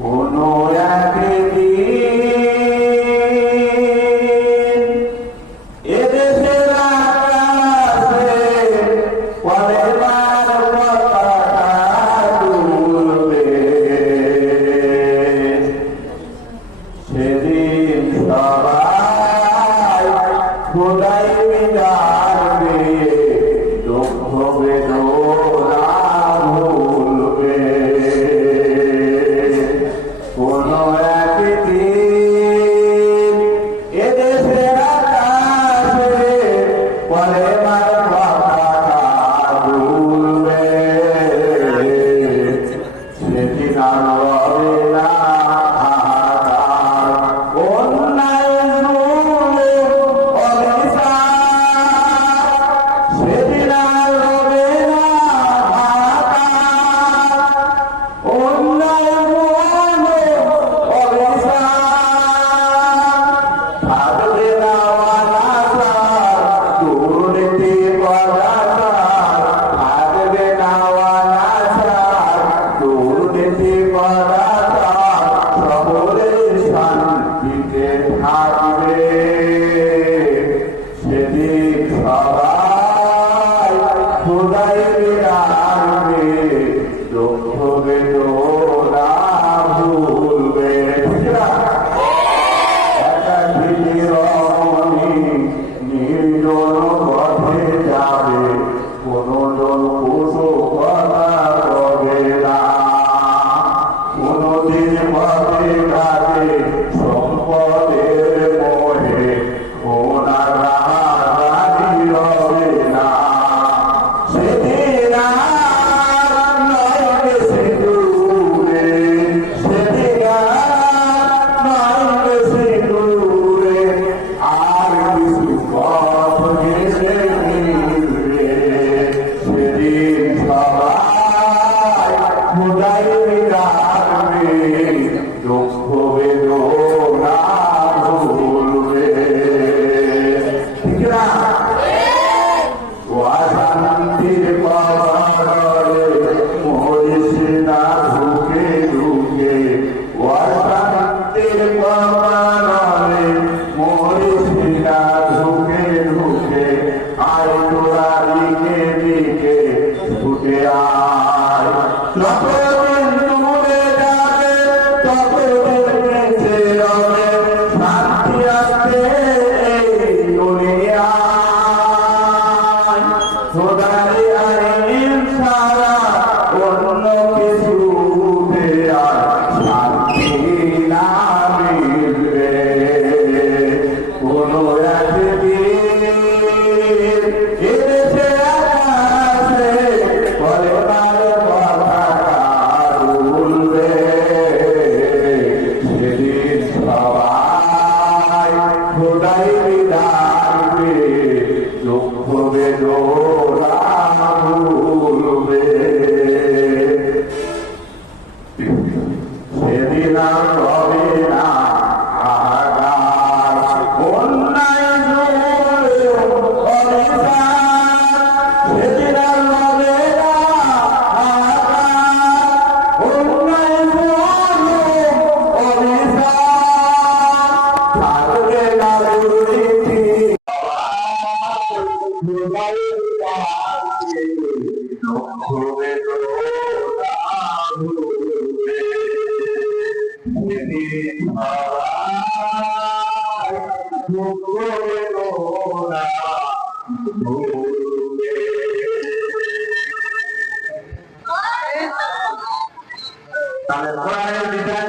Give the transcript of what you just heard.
কোনো একদিন এদেশের আকাশে পরের পতাকা তুলবে, সেদিন সবাই খোদাই ডাকবে, দুঃখ বেদনা ভুলবে। কোনো একদিন এদেশের আকাশে পরের পতাকা তুলবে, সেদিন আর রবে না অন্যায় সেদিন আর রবে না অন্যায় থাকবে না অনাচার, দুর্নীতি কদাচার, থাকবে না অনাচার, দুর্নীতি কদাচার, সকলের শান্তিতে থাকবে, সেদিন সবাই খোদাই ডাকবে, দুঃখ বেদনা ভুলবে। নির্জন পথে যাবে, কোনো জন পশু কথা হবে না, কোনদিন পথে যাবে সম্পদের মোহে, ওনার রাহাজানি হবে না, সেদিন আর নয় বেশি দূরে, সেদিন আর নয় বেশি দূরে, আর কিছু পথ গেছে মিলবে, সেদিন সবাই খোদাই ডাকবে, দুঃখ বেদনা ভুলবে। ঠিক না? অশান্তির পাহাড়ে মরিস না ঢুকে ঢুকে, অশান্তির পাহাড়ে মরিস না ঢুকে ঢুকে, আয় তোরা দিকে দিকে ছুটে আয়, যতদিন দূরে যাবে ততদিন বেঁচে রবে, শান্তি আসবে এই দুনিয়ায়, খোদাই আইন ছাড়া অন্য কিছু উঠে আর শান্তি না মিলবে। কোনো একদিন এদেশে আকাশে পরের পতাকা তুলবে, সেদিন সবাই খোদাই ডাকবে, দুঃখ বেদনা ভুলবে, সেদিন আর রবে না হাহাকার, অন্যায় সেদিন আর রবে না হাহাকার, অন্যায় থাকবে না দুর্নীতি, দুঃখ বেদনা ভুলবে, সেদিন সবাই দুঃখ বেদনা ভুলবে। তাহলে কোরআনের বিধান